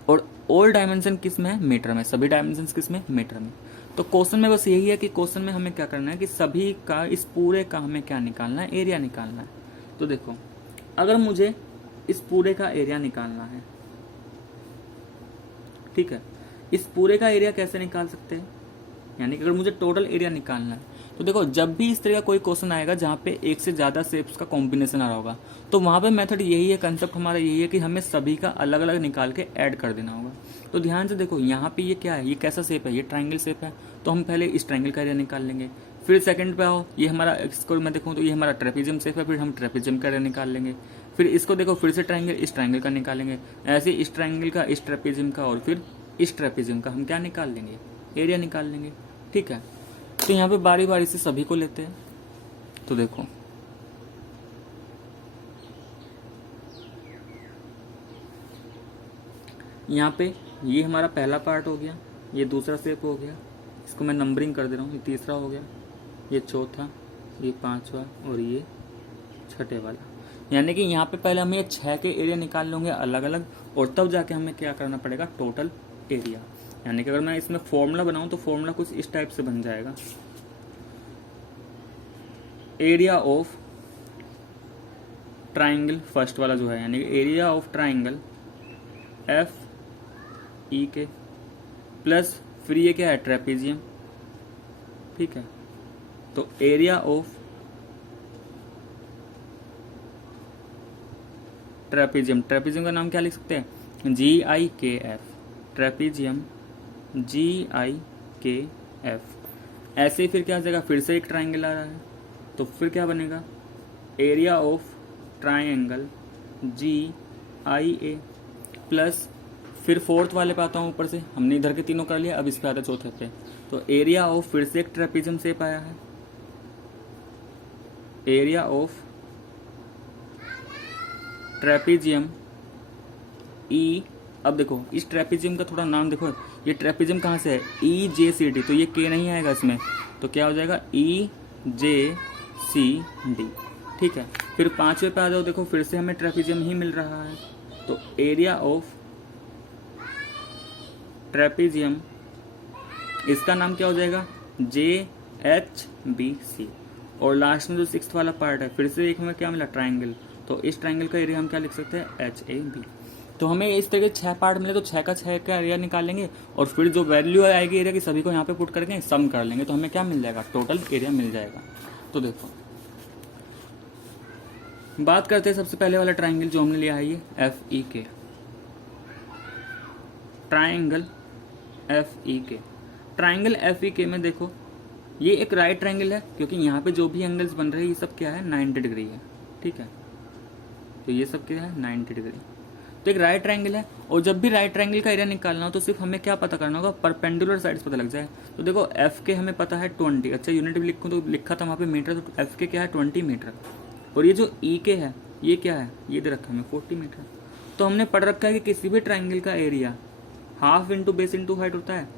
और ऑल डायमेंशन किस में है, मीटर में। सभी डायमेंशन किस में, मीटर में। तो क्वेश्चन में बस यही है कि क्वेश्चन में हमें क्या करना है कि सभी का, इस पूरे का हमें क्या निकालना है, एरिया निकालना है। तो देखो अगर मुझे इस पूरे का एरिया निकालना है, ठीक है, इस पूरे का एरिया कैसे निकाल सकते हैं, यानी कि अगर मुझे टोटल एरिया निकालना है, तो देखो जब भी इस तरह का कोई क्वेश्चन आएगा जहाँ पे एक से ज़्यादा शेप्स का कॉम्बिनेशन आ रहा होगा, तो वहाँ पे मेथड यही है, कंसेप्ट हमारा यही है कि हमें सभी का अलग अलग निकाल के ऐड कर देना होगा। तो ध्यान से देखो यहाँ पे ये क्या है, ये कैसा शेप है, ये ट्राइंगल शेप है, तो हम पहले इस ट्राइंगल का एरिया निकाल लेंगे। फिर सेकंड पे आओ, ये हमारा, इसको मैं देखूँ तो ये हमारा ट्रेपेजियम शेप है, फिर हम ट्रेपेजियम का एरिया निकाल लेंगे। फिर इसको देखो फिर से ट्राइंगल, इस ट्राइंगल का निकालेंगे। ऐसे इस ट्राइंगल का, इस ट्रेपेजियम का, और फिर इस ट्रेपेजियम का हम क्या निकाल लेंगे, एरिया निकाल लेंगे, ठीक है। तो यहाँ पे बारी बारी से सभी को लेते हैं। तो देखो यहाँ पे ये हमारा पहला पार्ट हो गया, ये दूसरा शेप हो गया, इसको मैं नंबरिंग कर दे रहा हूँ, ये तीसरा हो गया, ये चौथा, ये पांचवा और ये छठे वाला। यानी कि यहाँ पे पहले हम ये 6 के एरिया निकाल लेंगे अलग अलग, और तब जाके हमें क्या करना पड़ेगा, टोटल एरिया। यानी कि अगर मैं इसमें फॉर्मूला बनाऊं तो फॉर्मूला कुछ इस टाइप से बन जाएगा, एरिया ऑफ ट्राइंगल फर्स्ट वाला जो है, यानी कि area of triangle F E के प्लस फिर ये क्या है, ट्रेपेजियम, ठीक है। तो एरिया ऑफ ट्रेपेजियम, ट्रेपेजियम का नाम क्या लिख सकते हैं, जी आई के एफ, ट्रेपेजियम जी आई के एफ। ऐसे ही फिर क्या हो जाएगा, फिर से एक ट्राइंगल आ रहा है, तो फिर क्या बनेगा, area of triangle G I A plus, फिर फोर्थ वाले पे आता हूँ, ऊपर से हमने इधर के तीनों कर लिया, अब इस पे आता चौथे पे, तो एरिया ऑफ फिर से एक ट्रेपेजियम शेप आया है, एरिया ऑफ ट्रेपेजियम ई। अब देखो इस ट्रेपेजियम का थोड़ा नाम देखो, ये ट्रेपेजियम कहाँ से है, ई जे सी डी, तो ये के नहीं आएगा इसमें, तो क्या हो जाएगा ई जे सी डी, ठीक है। फिर पांचवे पे आ जाओ, देखो फिर से हमें ट्रेपेजियम ही मिल रहा है, तो एरिया ऑफ ट्रेपेजियम, इसका नाम क्या हो जाएगा, जे एच बी सी। और लास्ट में जो सिक्स्थ वाला पार्ट है फिर से एक हमें क्या मिला, ट्राइंगल। तो इस ट्राइंगल का एरिया हम क्या लिख सकते हैं, HAB। तो हमें इस तरह के 6 पार्ट मिले तो 6 का 6 का एरिया निकालेंगे और फिर जो वैल्यू आएगी एरिया की सभी को यहाँ पे पुट करके सम कर लेंगे तो हमें क्या मिल जाएगा, टोटल एरिया मिल जाएगा। तो देखो बात करते हैं सबसे पहले वाला ट्राइंगल जो हमने लिया है, ये FEK, triangle FEK। Triangle FEK में देखो ये एक राइट ट्राइंगल है क्योंकि यहाँ पे जो भी एंगल्स बन रहे हैं ये सब क्या है, 90 डिग्री है, ठीक है। तो ये सब क्या है, 90 डिग्री। तो एक राइट ट्राइंगल है और जब भी राइट ट्राइंगल का एरिया निकालना हो तो सिर्फ हमें क्या पता करना होगा, परपेंडिकुलर साइड्स पता लग जाए। तो देखो FK हमें पता है 20, अच्छा यूनिट भी लिखूँ तो लिखा था वहाँ पे मीटर, तो FK क्या है 20 मीटर। और ये जो EK है ये क्या है, ये दे रखा है हमें 40 मीटर। तो हमने पढ़ रखा है कि किसी भी ट्राइंगल का area half into base into height होता है,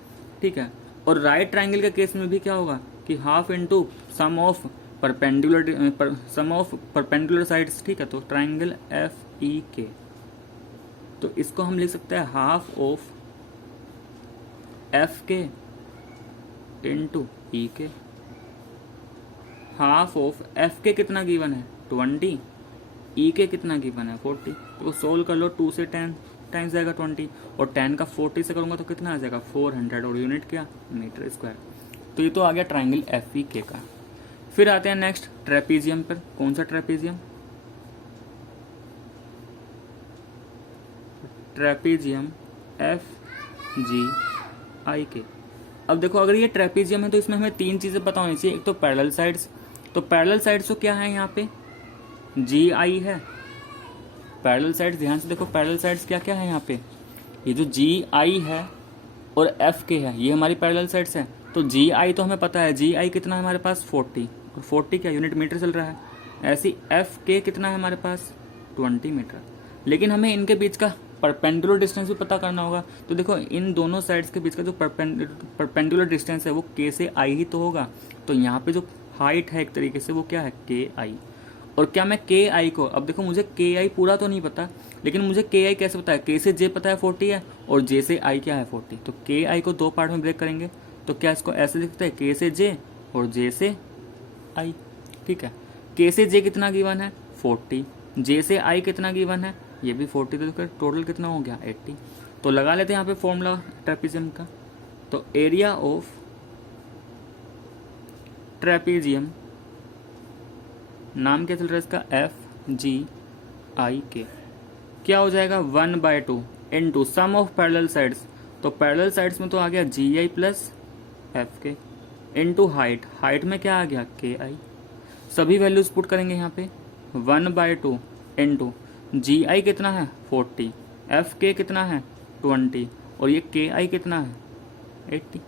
ठीक है। और राइट ट्राइंगल के केस में भी क्या होगा कि half into sum of perpendicular sides, ठीक है। तो ट्राइंगल FEK, तो इसको हम लिख सकते हैं half of FK into EK। Half of FK कितना गिवन है, 20, EK कितना गिवन है, 40। तो सोल्व कर लो, 2 से 10 टाइम्स जाएगा 20 और 10 का 40 से करूंगा तो कितना आ जाएगा, 400 और यूनिट क्या, मीटर स्क्वायर। तो ये तो आ गया ट्राइंगल FEK का। फिर आते हैं नेक्स्ट ट्रेपीजियम पर। कौन सा ट्रेपीजियम, ट्रेपीजियम FGIK। अब देखो अगर ये ट्रेपीजियम है तो इसमें हमें 3 चीजें पता होनी चाहिए। एक तो पैरेलल साइड्स, तो पैरेलल साइड्स तो क्या है यहाँ पे, GI है। पैरेलल साइड्स ध्यान से देखो, पैरेलल साइड्स क्या क्या है यहाँ पे, ये जो GI है और FK है ये हमारी पैरेलल साइड्स है। तो GI तो हमें पता है, GI कितना है हमारे पास 40, और 40 क्या यूनिट मीटर चल रहा है। ऐसी FK कितना है हमारे पास 20 मीटर। लेकिन हमें इनके बीच का परपेंडिकुलर डिस्टेंस भी पता करना होगा। तो देखो इन दोनों साइड्स के बीच का जो परपेंडिकुलर डिस्टेंस है वो K से I ही तो होगा। तो यहाँ पे जो हाइट है एक तरीके से वो क्या है, KI। और क्या मैं KI को, अब देखो मुझे KI पूरा तो नहीं पता लेकिन मुझे KI कैसे पता है, K से J पता है 40 है और J से I क्या है 40। तो KI को 2 पार्ट में ब्रेक करेंगे तो क्या इसको ऐसे लिखते हैं, K से J और J से I, ठीक है। K से J कितना गिवन है 40, J से I कितना गिवन है ये भी 40, तो टोटल कितना हो गया 80। तो लगा लेते हैं यहाँ पे फॉर्मूला ट्रेपीजियम का। तो एरिया ऑफ ट्रेपीजियम, नाम क्या चल रहा है इसका, FGIK, क्या हो जाएगा 1/2 into sum of parallel sides. तो पैरेलल साइड्स में तो आ गया GI plus FK into height, height में क्या आ गया KI। सभी वैल्यूज पुट करेंगे यहाँ पे, 1/2 इंटू GI कितना है 40, FK कितना है 20 और ये KI कितना है 80,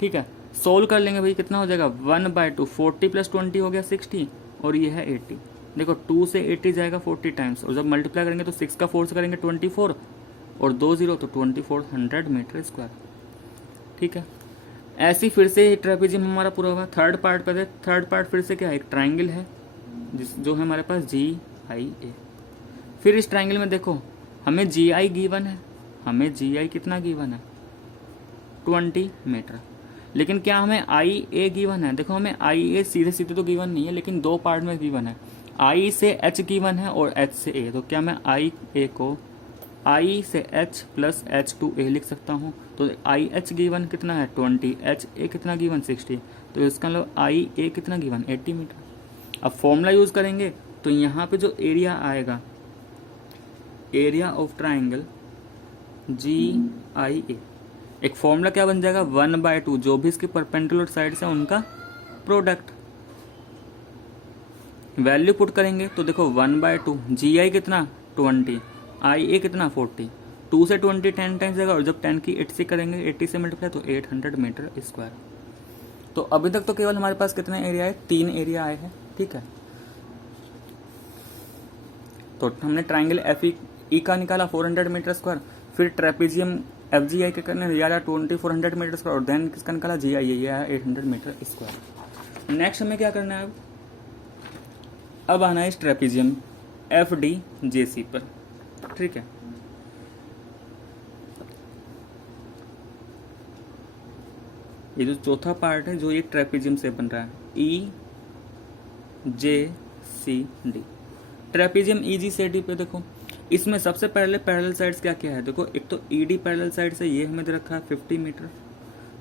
ठीक है। सोल्व कर लेंगे भाई, कितना हो जाएगा 1/2, 40 प्लस 20 हो गया 60 और ये है 80। देखो 2 से 80 जाएगा 40 टाइम्स और जब मल्टीप्लाई करेंगे तो 6 का 4 से करेंगे 24 और 2 0 तो 2400 मीटर स्क्वायर, ठीक है। ऐसी फिर से ट्रेपीजियम हमारा पूरा हुआ। थर्ड पार्ट पे, थर्ड पार्ट फिर से क्या है, एक ट्राइंगल है जो है हमारे पास GIA। फिर इस ट्राइंगल में देखो हमें GI गिवन है, हमें GI कितना गिवन है 20 मीटर। लेकिन क्या हमें IA गिवन है, देखो हमें IA सीधे सीधे तो गिवन नहीं है लेकिन 2 पार्ट में गिवन है। I से H गिवन है और H से A। तो क्या मैं IA को I से H plus H to A लिख सकता हूँ। तो IH गिवन कितना है 20, HA कितना गिवन 60। तो इसका मतलब IA कितना गिवन 80 मीटर। अब फॉर्मूला यूज करेंगे तो यहाँ पे जो एरिया आएगा, एरिया ऑफ ट्राइंगल GIA, एक फॉर्मूला क्या बन जाएगा 1/2 जो भी इसके परपेंडिकुलर साइड्स है उनका प्रोडक्ट। वैल्यू पुट करेंगे तो देखो 1/2, GI कितना 20, IA कितना 40, 2 से 20 10 टाइम्स जाएगा और जब 10 की 8 से करेंगे 80 से मल्टीप्लाई तो 800 मीटर स्क्वायर। तो अभी तक तो केवल हमारे पास कितने एरिया है, 3 एरिया आए हैं, ठीक है। तो हमने ट्राइंगल FE का निकाला 400 मीटर स्क्वायर, फिर ट्रेपीजियम FGI के करने ये आया 2400 मीटर स्क्वायर और देन किसका निकाला GIA, ये आया 800 मीटर स्क्वायर। नेक्स्ट हमें क्या करना है, अब आना है इस ट्रेपीजियम FDJC पर, ठीक है। ये जो चौथा पार्ट है जो एक ट्रेपीजियम से बन रहा है JCD। ट्रेपेजियम EGCD पे देखो, इसमें सबसे पहले पैरेलल साइड्स क्या क्या है, देखो एक तो ED पैरेलल साइड से ये हमें दे रखा है 50 मीटर,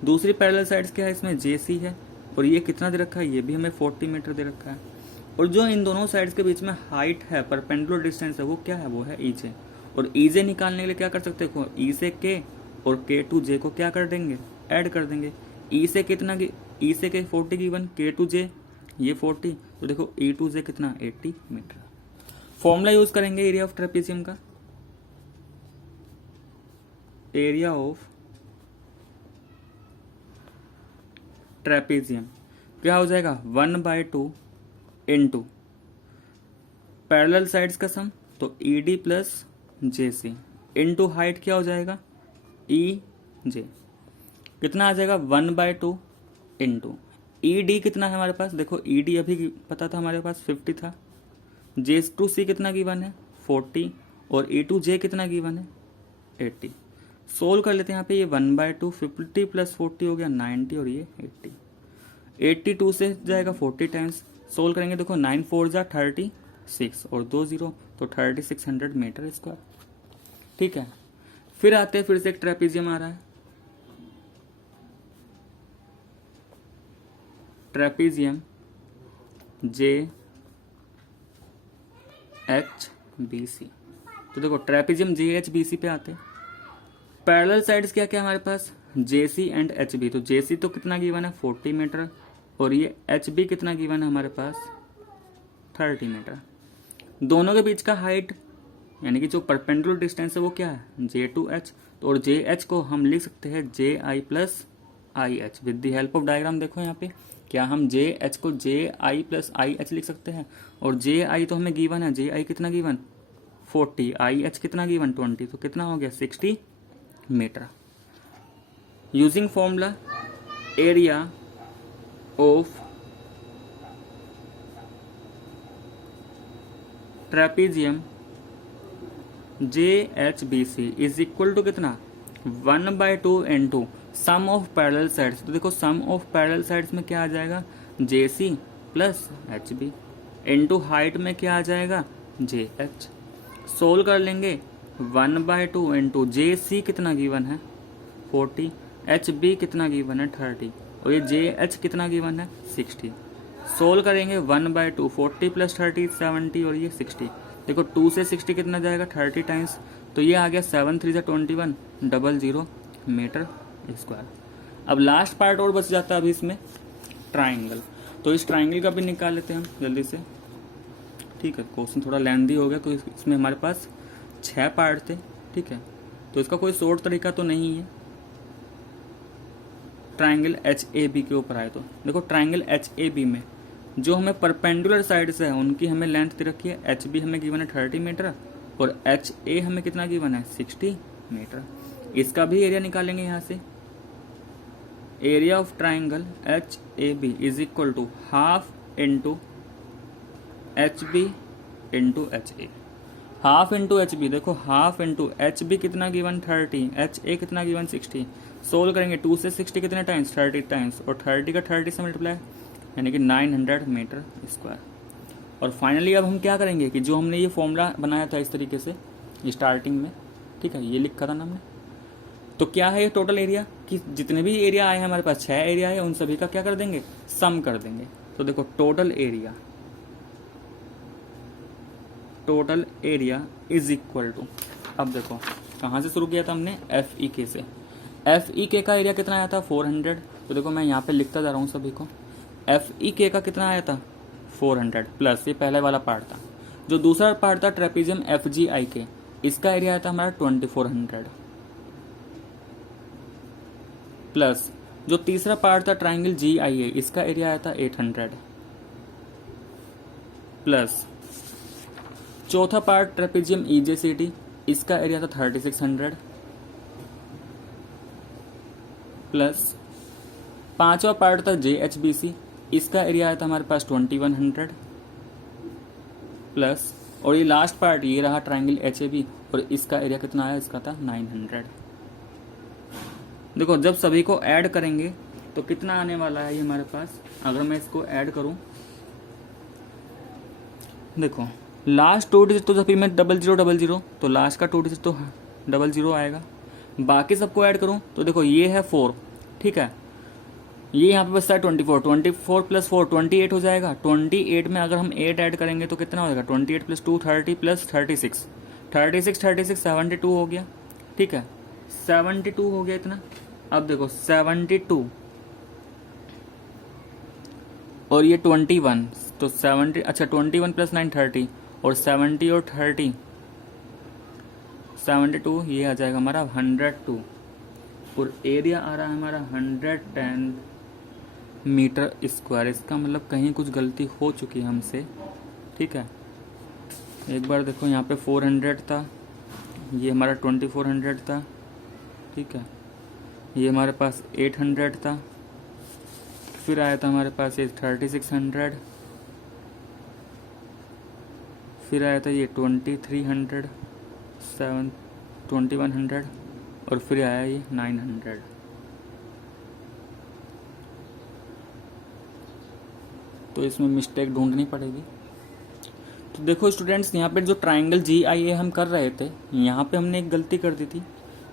दूसरी पैरेलल साइड्स क्या है, इसमें JC है, और ये कितना दे रखा है, ये भी हमें 40 मीटर दे रखा है। और जो इन दोनों साइड्स के बीच में हाइट है, परपेंडिकुलर डिस्टेंस है, वो क्या है, वो है EJ। और EJ निकालने के लिए क्या कर सकते हो, E से K और K to J को क्या कर देंगे, ऐड कर देंगे। E से कितना, E से K 40 given, K to J ये 40, तो देखो E to J कितना 80 मीटर। फॉर्मूला यूज करेंगे एरिया ऑफ ट्रेपेजियम का, एरिया ऑफ ट्रेपेजियम क्या हो जाएगा, 1/2 इंटू पैरेलल साइड्स का सम, तो ED plus JC into height क्या हो जाएगा, EJ कितना आ जाएगा, 1/2 इंटू ED कितना है हमारे पास, देखो ED अभी पता था हमारे पास 50 था, J to C कितना गिवन है 40, और E to J कितना गिवन है 80। सोल्व कर लेते हैं यहाँ पे, ये 1/2 50 प्लस 40 हो गया 90, और ये 80। 82 से जाएगा 40 टाइम्स, सोल्व करेंगे, देखो 9 4 जा 36 और 2 0, तो 3600 मीटर स्क्वायर। ठीक है, फिर आते हैं, फिर से एक ट्रेपेजियम आ रहा है, ट्रेपेजियम JHBC। तो देखो ट्रेपेजियम JHBC पे आते हैं, पैरेलल साइड्स क्या क्या है हमारे पास, JC एंड HB। तो JC तो कितना गिवन है 40 मीटर, और ये HB कितना गिवन है हमारे पास 30 मीटर। दोनों के बीच का हाइट यानी कि जो परपेंडिकुलर डिस्टेंस है वो क्या है, J to H। तो और JH को हम लिख सकते हैं JI plus IH with the help of diagram. देखो यहाँ पे क्या हम JH को JI प्लस IH लिख सकते हैं, और JI तो हमें गिवन है, JI कितना गिवन 40, IH कितना गिवन 20, तो कितना हो गया 60 metre. Using formula area of trapezium JHBC is equal to कितना 1/2 into sum of parallel sides. तो देखो सम ऑफ पैरेलल साइड्स में क्या आ जाएगा, JC plus HB into height में क्या आ जाएगा JH। सोल्व कर लेंगे, 1/2 इंटू JC कितना गिवन है 40, HB कितना गिवन है 30, और ये JH कितना गिवन है 60। सोल्व करेंगे, 1/2 40 प्लस 30 70, और ये 60। देखो 2 से 60 कितना जाएगा 30 टाइम्स, तो ये आ गया 7 3 21 00 मीटर स्क्वायर। अब लास्ट पार्ट और बच जाता है अभी इसमें, ट्राइंगल। तो इस ट्राइंगल का भी निकाल लेते हैं हम जल्दी से। ठीक है, क्वेश्चन थोड़ा लेंदी हो गया, तो इसमें हमारे पास 6 पार्ट थे। ठीक है, तो इसका कोई शॉर्ट तरीका तो नहीं है। ट्राइंगल HAB के ऊपर आए तो देखो, ट्राइंगल HAB में जो हमें परपेंडिकुलर साइड्स है उनकी हमें लेंथ दे रखी है, HB हमें गिवन है 30 मीटर, और HA हमें कितना गिवन है 60 मीटर। इसका भी एरिया निकालेंगे यहाँ से, area of triangle HAB is equal to half into HB into HA। Half into HB, देखो हाफ इंटू HB कितना गिवन 30, HA कितना गिवन 60। सोल्व करेंगे, 2 से 60 कितने टाइम्स 30 टाइम्स, और 30 का 30 से मल्टीप्लाई यानी कि 900 मीटर स्क्वायर। और फाइनली अब हम क्या करेंगे कि जो हमने ये फॉर्मूला बनाया था इस तरीके से स्टार्टिंग में, ठीक है, ये लिखा था ना हमने, तो क्या है ये टोटल एरिया, कि जितने भी एरिया आए हैं हमारे पास 6 एरिया है, उन सभी का क्या कर देंगे सम कर देंगे। तो देखो total area is equal to, अब देखो कहाँ से शुरू किया था हमने, FEK से। FEK का एरिया कितना आया था 400, तो देखो मैं यहाँ पे लिखता जा रहा हूँ सभी को। FEK का कितना आया था 400 प्लस ये पहले वाला पार्ट था। जो दूसरा पार्ट था ट्रेपेजियम FGIK, इसका एरिया आया था हमारा 2400 प्लस जो तीसरा पार्ट था ट्राइंगल GIA, इसका एरिया आया था 800 प्लस चौथा पार्ट ट्रेपेजियम EJCD, इसका एरिया था 3600 प्लस पांचवा पार्ट था JHBC, इसका एरिया आया था हमारे पास 2100 प्लस, और ये लास्ट पार्ट ये रहा ट्राइंगल HAB, और इसका एरिया कितना आया, इसका था 900। देखो जब सभी को ऐड करेंगे तो कितना आने वाला है ये हमारे पास, अगर मैं इसको ऐड करूं देखो लास्ट 2 डिजिट तो जब मैं 0000, तो लास्ट का 2 डिजिट तो 00 आएगा। बाकी सबको ऐड करूँ तो देखो ये है 4, ठीक है, ये यहाँ पे बचता है 24, 24 प्लस 4 28 हो जाएगा। 28 में अगर हम 8 ऐड करेंगे तो कितना हो जाएगा, 28 प्लस 2 30 प्लस 36 72 हो गया, ठीक है, 72 हो गया इतना। अब देखो 72 और ये 21, तो 70, अच्छा 21 प्लस 9 30, और 70 और 30 72, ये आ जाएगा हमारा 102, और एरिया आ रहा है हमारा 110 मीटर स्क्वायर। इसका मतलब कहीं कुछ गलती हो चुकी है हमसे, ठीक है। एक बार देखो यहाँ पे 400 था, ये हमारा 2400 था, ठीक है, ये हमारे पास 800 था, फिर आया था हमारे पास ये 3600, फिर आया था ये 2300, 2100, और फिर आया ये 900। तो इसमें मिस्टेक ढूंढनी पड़ेगी। तो देखो स्टूडेंट्स, यहाँ पे जो ट्राइंगल GIA हम कर रहे थे, यहाँ पे हमने एक गलती कर दी थी।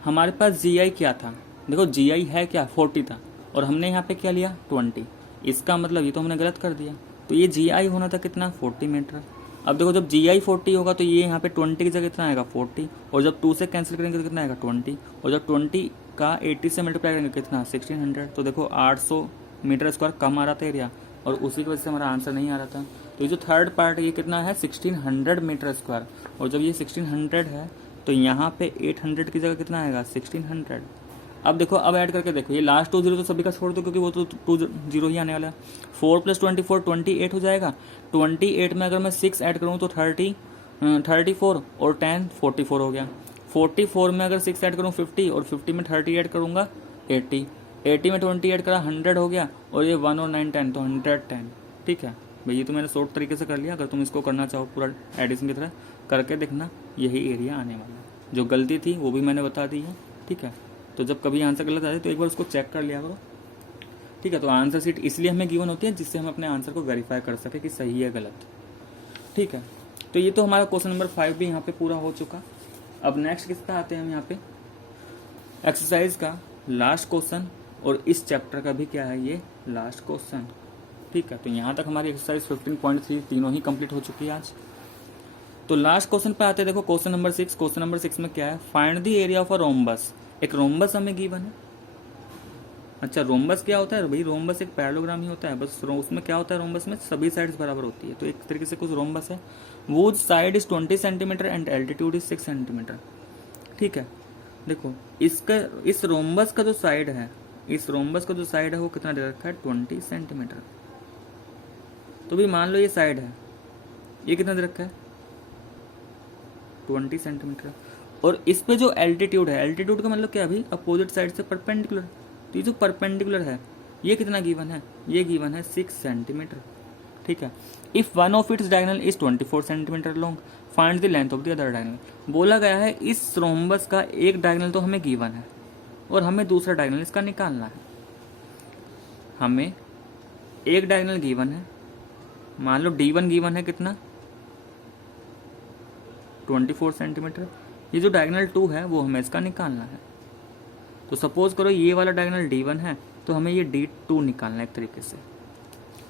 हमारे पास GI क्या था, देखो GI है क्या, 40 था, और हमने यहाँ पे क्या लिया 20। इसका मतलब ये तो हमने गलत कर दिया। तो ये GI होना था कितना, 40 मीटर। अब देखो जब GI 40 होगा तो ये यहाँ पे 20 की जगह कितना आएगा 40, और जब 2 से कैंसिल करेंगे तो कितना आएगा 20, और जब 20 का 80 से मल्टीप्लाई करेंगे कितना 1600। तो देखो 800 मीटर स्क्वायर कम आ रहा था एरिया, और उसी की वजह से हमारा आंसर नहीं आ रहा था। तो ये जो थर्ड पार्ट है ये कितना है 1600 मीटर स्क्वायर, और जब ये 1600 है तो यहाँ पे 800 की जगह कितना आएगा 1600। अब देखो, अब ऐड करके देखो, ये लास्ट 2 जीरो तो सभी का छोड़ दो क्योंकि वो तो 2 जीरो ही आने वाला है। 4 प्लस 24 28 हो जाएगा। 28 में अगर मैं 6 ऐड करूँ तो 34, और 10 44 हो गया। 44 में अगर 6 ऐड करूँ 50, और 50 में 30 ऐड करूँगा 80, 80 में 20 ऐड करा 100 हो गया, और ये 1 और 9 10, तो 110, ठीक है भाई। ये तो मैंने शॉर्ट तरीके से कर लिया, अगर तुम इसको करना चाहो पूरा एडिशन की तरह करके देखना, यही एरिया आने वाला है। जो गलती थी वो भी मैंने बता दी है, ठीक है। तो जब कभी आंसर गलत आए तो एक बार उसको चेक कर लिया करो, ठीक है। तो आंसर शीट इसलिए हमें गिवन होती है जिससे हम अपने आंसर को वेरीफाई कर सके कि सही है गलत, ठीक है। तो ये तो हमारा क्वेश्चन नंबर 5 भी यहाँ पे पूरा हो चुका। अब नेक्स्ट किसका आते हैं हम यहाँ पे, एक्सरसाइज का लास्ट क्वेश्चन, और इस चैप्टर का भी क्या है ये लास्ट क्वेश्चन, ठीक है। तो यहाँ तक हमारी एक्सरसाइज 15.3 तीनों ही कंप्लीट हो चुकी है आज। तो लास्ट क्वेश्चन पे आते हैं। देखो क्वेश्चन नंबर 6, क्वेश्चन नंबर 6 में क्या है, find the area of a rhombus. एक रोम्बस हमें गिवन है। अच्छा, रोम्बस क्या होता है भाई, रोम्बस एक पैरेललोग्राम ही होता है, बस उसमें क्या होता है, रोम्बस में सभी साइड्स बराबर होती है। तो एक तरीके से कुछ रोम्बस है, वो side is 20 centimetre and altitude is 6 centimetre, ठीक है। देखो इसका, इस रोम्बस का जो साइड है, इस रोम्बस का जो साइड है वो कितना दे रखा है 20 सेंटीमीटर। तो भी मान लो ये साइड है, ये कितना दे रखा है 20 सेंटीमीटर, और इस पे जो एल्टीट्यूड है, एल्टीट्यूड का मतलब क्या है भाई, अपोजिट साइड से परपेंडिकुलर। तो ये जो परपेंडिकुलर है ये कितना गिवन है, ये गिवन है 6 सेंटीमीटर, ठीक है। If one of its diagonal is 24 centimetre long, find the length of the other diagonal. बोला गया है इस रोम्बस का एक डायगोनल तो हमें गिवन है, और हमें दूसरा डायगोनल इसका निकालना है। हमें एक डायगोनल गिवन है, मान लो D1 गिवन है कितना 24 सेंटीमीटर। ये जो डायगोनल 2 है वो हमें इसका निकालना है। तो सपोज करो ये वाला डायगोनल D1 है, तो हमें ये D2 निकालना है एक तरीके से,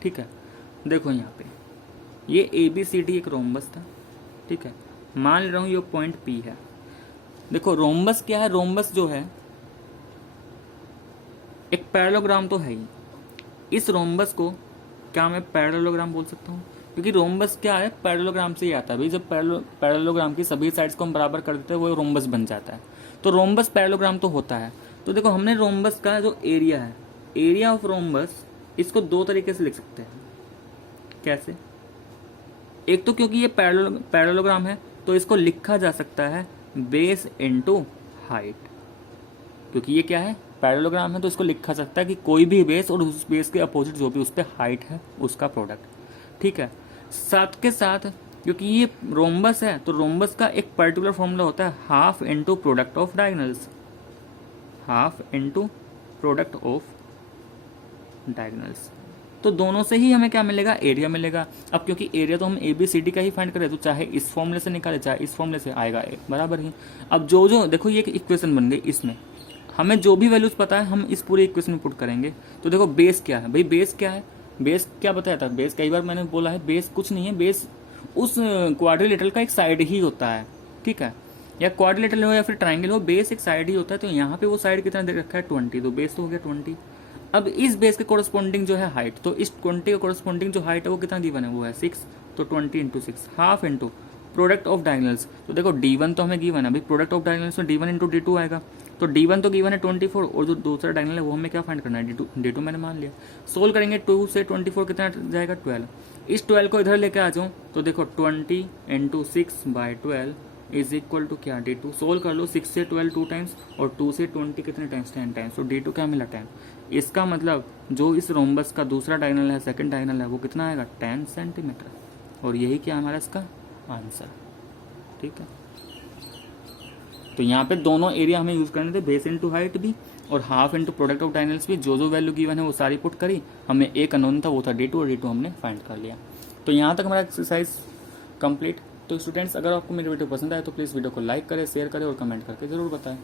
ठीक है। देखो यहाँ पे ये ABCD एक रोम्बस था, ठीक है। मान ले रहा हूँ ये पॉइंट P है। देखो रोम्बस क्या है, रोम्बस जो है एक पैरेललोग्राम तो है ही। इस रोम्बस को क्या मैं पैरेललोग्राम बोल सकता हूँ, क्योंकि रोम्बस क्या है, पैरेललोग्राम से ही आता है भाई। जब पैरेललोग्राम की सभी साइड्स को हम बराबर कर देते हैं वो रोम्बस बन जाता है। तो रोम्बस पैरेललोग्राम तो होता है। तो देखो हमने रोम्बस का जो एरिया है, एरिया ऑफ रोम्बस, इसको दो तरीके से लिख सकते हैं। कैसे, एक तो क्योंकि ये पैरेललोग्राम है तो इसको लिखा जा सकता है बेस इनटू हाइट, क्योंकि ये क्या है पैरेललोग्राम है, तो इसको लिखा सकता है कि कोई भी बेस और उस बेस के अपोजिट जो भी उस पर हाइट है उसका प्रोडक्ट, ठीक है। साथ के साथ क्योंकि ये रोम्बस है तो रोम्बस का एक पर्टिकुलर फॉर्मूला होता है half into product of diagonals, half into product of diagonals, तो दोनों से ही हमें क्या मिलेगा, एरिया मिलेगा। अब क्योंकि एरिया तो हम ए बी सी डी का ही फाइंड करें, तो चाहे इस फॉर्मूले से निकाले चाहे इस फॉर्मूले से आएगा बराबर ही। अब जो जो देखो ये एक इक्वेशन बन गई, इसमें हमें जो भी वैल्यूज पता है हम इस पूरे इक्वेशन में पुट करेंगे। तो देखो बेस क्या है भाई, बेस क्या है, बेस क्या बताया था, बेस कई बार मैंने बोला है, बेस कुछ नहीं है, बेस उस क्वाड्रिलेटरल का एक साइड ही होता है, ठीक है, या क्वाड्रिलेटरल हो या फिर ट्राइंगल हो, बेस एक साइड ही होता है। तो यहाँ पे वो साइड कितना दे रखा है 20, तो बेस तो हो गया 20। अब इस बेस के कोरस्पॉन्डिंग जो है हाइट, तो इस 20 के कोरस्पॉन्डिंग जो हाइट है वो कितना गिवन है, वो है 6, तो 20 into 6 half into product of diagonals. तो देखो D1 तो हमें गिवन है भाई, प्रोडक्ट ऑफ डायगोनल्स में D1 इंटू D2 आएगा। तो D1 तो गिवन है 24, और जो दूसरा डायगोनल है वो हमें क्या फाइंड करना है, D2 मैंने मान लिया। सोल्व करेंगे 2 से 24 कितना जाएगा 12। इस 12 को इधर लेके आ जाऊँ तो देखो 20 इंटू 6/12 इज इक्वल टू क्या, D2। सोल्व कर लो, 6 से 12 2 टाइम्स और 2 से 20 कितने टाइम्स, 10 टाइम्स, तो D2 क्या मिला 10। इसका मतलब जो इस रोम्बस का दूसरा डायगोनल है, सेकंड डायगोनल है, वो कितना आएगा 10 सेंटीमीटर। और यही क्या हमारा इसका आंसर, ठीक है। तो यहाँ पे दोनों एरिया हमें यूज करने थे, बेस इंटू हाइट भी और half into product of diagonals भी। जो जो वैल्यू गिवन है वो सारी पुट करी, हमें एक अननोन था वो था D2, और D2 हमने फाइंड कर लिया। तो यहाँ तक हमारा एक्सरसाइज कंप्लीट। तो स्टूडेंट्स अगर आपको मेरी वीडियो पसंद आए तो प्लीज़ वीडियो को लाइक करें, शेयर करें और कमेंट करके ज़रूर बताएं।